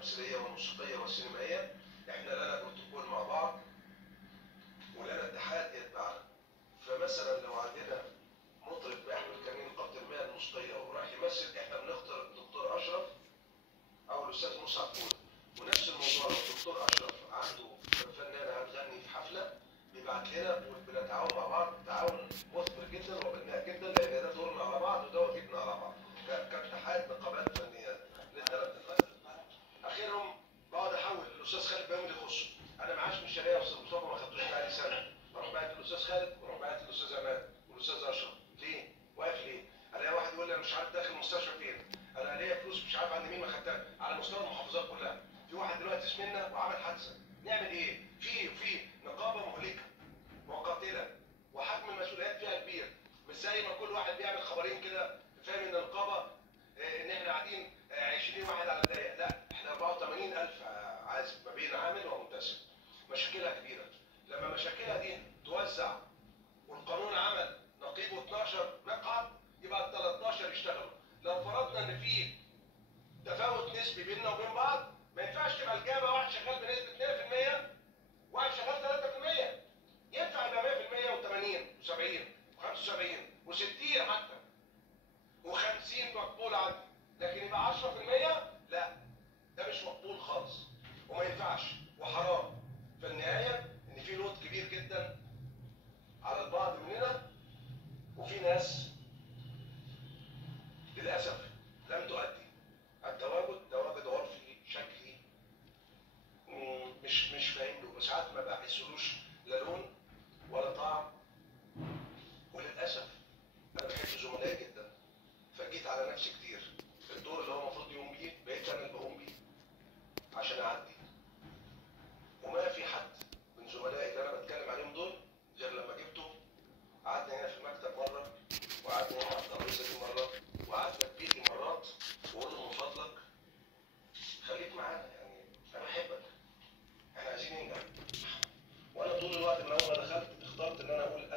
التمثيليه والموسيقيه والسينمائيه احنا لنا بروتوكول مع بعض ولنا اتحاد يتبعنا. فمثلا لو عندنا مطرب بيحمل كمين نقابه المهن الموسيقيه وراح يمثل، احنا بنختار الدكتور اشرف او الاستاذ مسعد فوزي. ونفس الموضوع لو الدكتور اشرف عنده فنانه هتغني في حفله بيبعت لنا وبنتعاون مع بعض تعاون مثمر جدا وبناء جدا، لان ده دورنا على بعض وده واجبنا على بعض كاتحاد نقابات فنيات للثلاث نقابات. اخرهم بقعد احول الاستاذ خالد بيومي يخصه، انا معاش من الشرقيه يا استاذ مصطفى ما خدتوش بقالي سنه، اروح باعت الاستاذ خالد واروح باعت الاستاذ عماد والاستاذ اشرف. ليه؟ واقف ليه؟ الاقي واحد يقول لي انا مش عارف داخل المستشفى فين، انا ليا فلوس مش عارف عند مين ما خدتها على مستوى المحافظات كلها. في واحد دلوقتي سمنا وعمل حادثه، نعمل ايه؟ في نقابه مهلكه وقاتله وحجم المسؤوليات فيها كبير، مش زي ما كل واحد بيعمل خبرين كده فاهم ان النقابه ان احنا قاعدين 20 واحد على الضيق. لا، احنا 84,000 عازب ما بين عامل ومنتسب. مشاكلها كبيره، لما مشاكلها دي توزع والقانون عمل نقيبه 12 مقعد يبقى ال 13 يشتغلوا. لو فرضنا ان في تفاوت نسبي بيننا وبين بعض ما ينفعش تبقى الجامعه واحد شغال بنسبه 2% وواحد شغال 3%. ينفع يبقى 100% و80 و70 و75 و60 حتى و50 مقبول عندي، لكن يبقى 10% لا، ده مش مقبول خالص وما ينفعش وحرام. في النهايه ان في لود كبير جدا على البعض مننا، وفي ناس للاسف لم تؤدي. التواجد تواجد عرفي شكلي مش فاهم له، وساعات ما بحسلوش لا لون ولا طعم. وللاسف انا بحب زملائي جدا، فجيت على نفسي كتير. الدور اللي هو المفروض يقوم بيه بقيت انا اللي بقوم بيه عشان اعدي. وما في حد من زملائي اللي انا بتكلم عليهم دول غير لما جبته قعدنا هنا في المكتب مره، وقعدنا هنا على الترابيزه دي مره، وقعدنا في بيتي مرات، واقول له من فضلك خليك معانا، يعني انا بحبك، احنا عايزين ننجح. وانا طول الوقت من اول ما دخلت اخترت ان انا اقول